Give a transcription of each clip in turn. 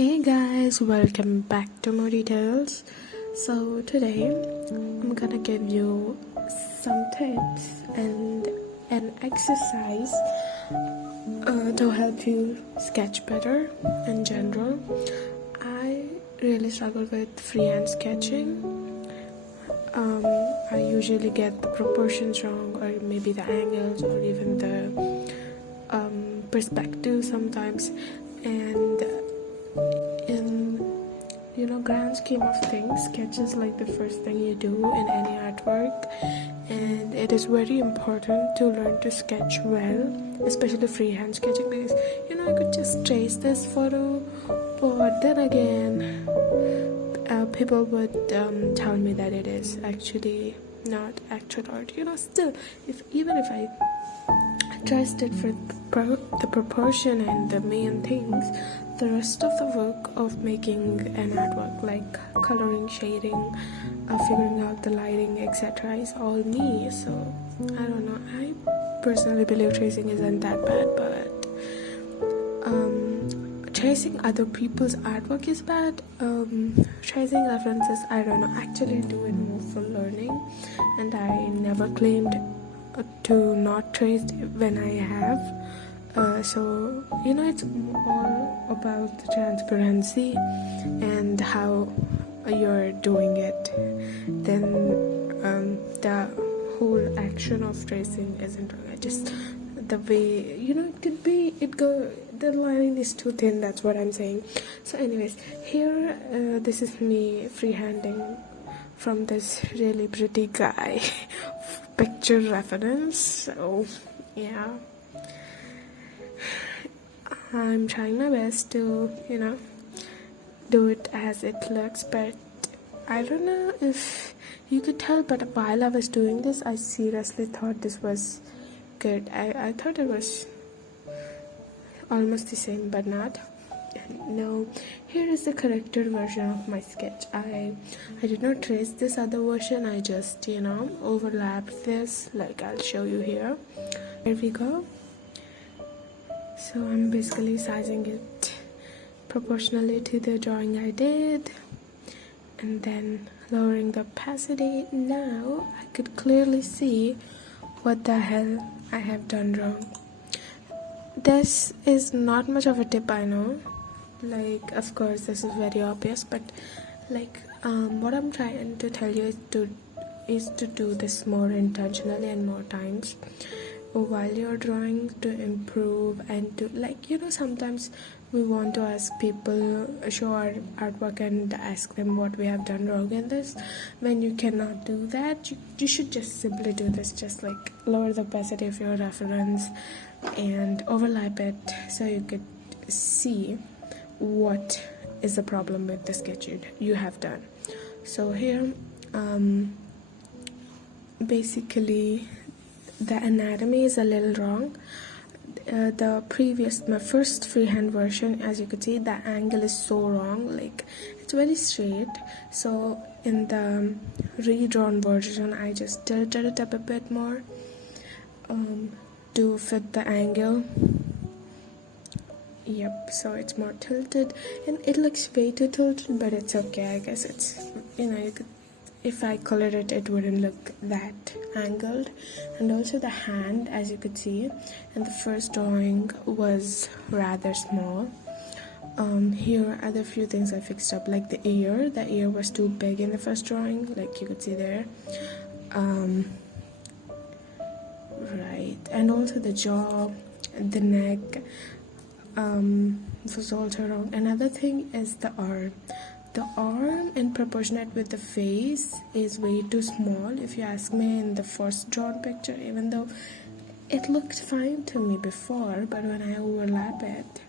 Hey guys, welcome back to more details. So today I'm gonna give you some tips and an exercise to help you sketch better in general. I really struggle with freehand sketching. I usually get the proportions wrong, or maybe the angles, or even the perspective sometimes, and in grand scheme of things, sketch is like the first thing you do in any artwork, and it is very important to learn to sketch well, especially freehand sketching, because I could just trace this photo, but then again people would tell me that it is actually not actual art. Still, even if I trust it for the proportion and the main things, the rest of the work of making an artwork, like coloring, shading, figuring out the lighting, etc., is all me. So I don't know, I personally believe tracing isn't that bad, but tracing other people's artwork is bad. Tracing references, I don't know, actually do it more for learning, and I never claimed to not trace when I have. So it's all about the transparency and how you're doing it. Then the whole action of tracing isn't wrong. Just the way it could be, the line is too thin. That's what I'm saying. So anyways, here this is me freehanding from this really pretty guy picture reference. So yeah, I'm trying my best to do it as it looks, but I don't know if you could tell, but while I was doing this, I seriously thought this was good. I thought it was almost the same, but not. No, here is the corrected version of my sketch. I did not trace this other version. I just overlapped this, like I'll show you here. Here we go. So I'm basically sizing it proportionally to the drawing I did, and then lowering the opacity. Now I could clearly see what the hell I have done wrong. This is not much of a tip, I know. Like, of course, this is very obvious, but what I'm trying to tell you is to do this more intentionally and more times while you're drawing, to improve and to sometimes we want to ask people, show our artwork and ask them what we have done wrong in this. When you cannot do that, you should just simply do this, just like lower the opacity of your reference and overlap it so you could see what is the problem with the sketch you have done. So here basically the anatomy is a little wrong. My first freehand version, as you could see, the angle is so wrong, like it's very straight. So in the redrawn version, I just tilted it up a bit more to fit the angle. Yep, so it's more tilted, and it looks way too tilted, but it's okay. I guess it's you could, if I colored it, it wouldn't look that angled. And also the hand, as you could see, and the first drawing was rather small. Here are the few things I fixed up, like the ear. The ear was too big in the first drawing, like you could see there. Right, and also the jaw, the neck was also wrong. Another thing is the arm. The arm in proportionate with the face is way too small, if you ask me, in the first drawn picture, even though it looked fine to me before, but when I overlap it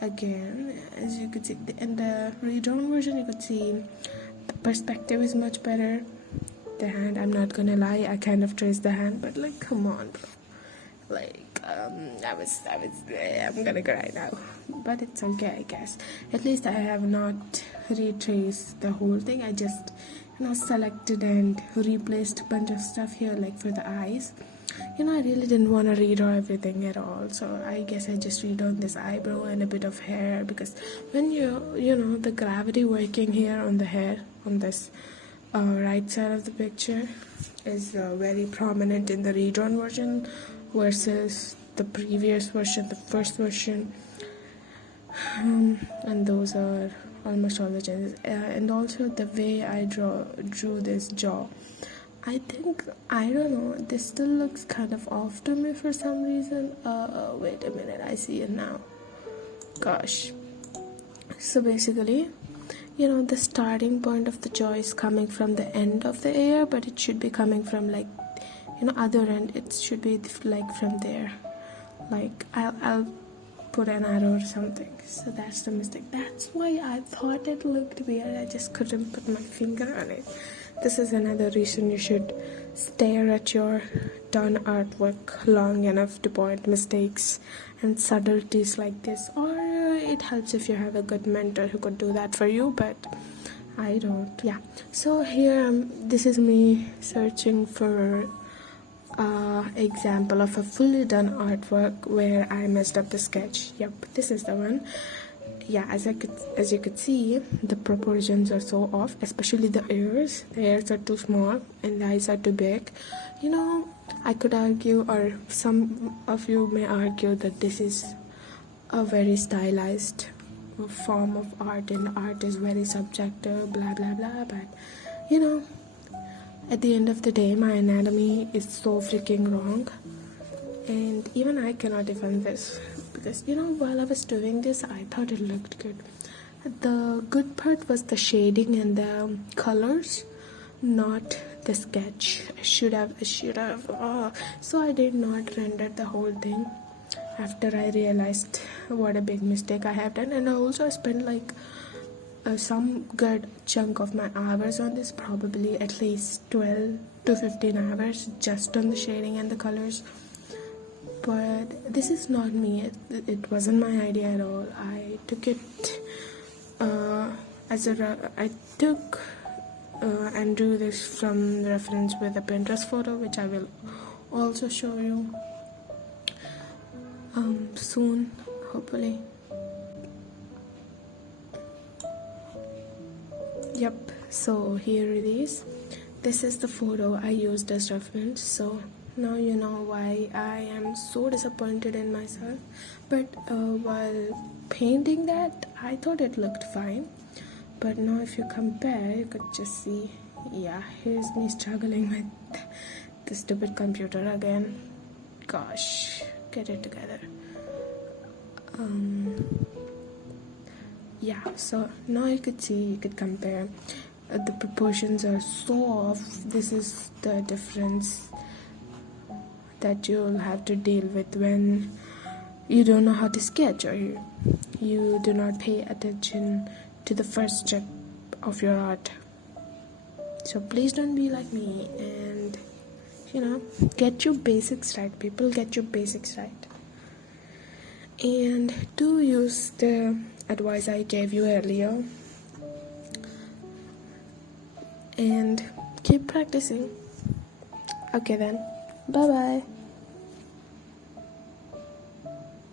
again, as you could see in the redrawn version, you could see the perspective is much better. The hand, I'm not gonna lie, I kind of traced the hand, but like, come on, bro. I'm gonna cry now, but it's okay, I guess. At least I have not retraced the whole thing. I just selected and replaced a bunch of stuff here, like for the eyes, I really didn't want to redraw everything at all, so I guess I just redone this eyebrow and a bit of hair, because when the gravity working here on the hair on this right side of the picture is very prominent in the redrawn version versus the previous version, the first version. And those are almost all the changes, and also the way I drew this jaw. I don't know, this still looks kind of off to me for some reason. Wait a minute, I see it now. Gosh. So basically, the starting point of the jaw is coming from the end of the ear, but it should be coming from like, other end. It should be like from there. Like I'll put an arrow or something. So that's the mistake. That's why I thought it looked weird. I just couldn't put my finger on it. This is another reason you should stare at your done artwork long enough to point mistakes and subtleties like this. Or it helps if you have a good mentor who could do that for you, but I don't. Yeah. So here, this is me searching for example of a fully done artwork where I messed up the sketch. Yep, this is the one. Yeah, as you could see, the proportions are so off, especially the ears. The ears are too small and the eyes are too big. I could argue, or some of you may argue, that this is a very stylized form of art, and art is very subjective, blah blah blah, but at the end of the day, my anatomy is so freaking wrong, and even I cannot defend this, because while I was doing this, I thought it looked good. The good part was the shading and the colors, not the sketch. I should have. So I did not render the whole thing after I realized what a big mistake I have done, and I also spent like some good chunk of my hours on this, probably at least 12 to 15 hours just on the shading and the colors. But this is not me. It wasn't my idea at all. I took it and drew this from reference with a Pinterest photo, which I will also show you soon, hopefully. Yep, so here it is. This is the photo I used as reference, so now you know why I am so disappointed in myself. But while painting that, I thought it looked fine. But now if you compare, you could just see, yeah, here's me struggling with the stupid computer again. Gosh, get it together. Yeah, so now you could compare. The proportions are so off. This is the difference that you'll have to deal with when you don't know how to sketch, or you do not pay attention to the first step of your art. So please don't be like me, and get your basics right, people. Get your basics right, and do use the advice I gave you earlier, and keep practicing. Okay then, bye bye.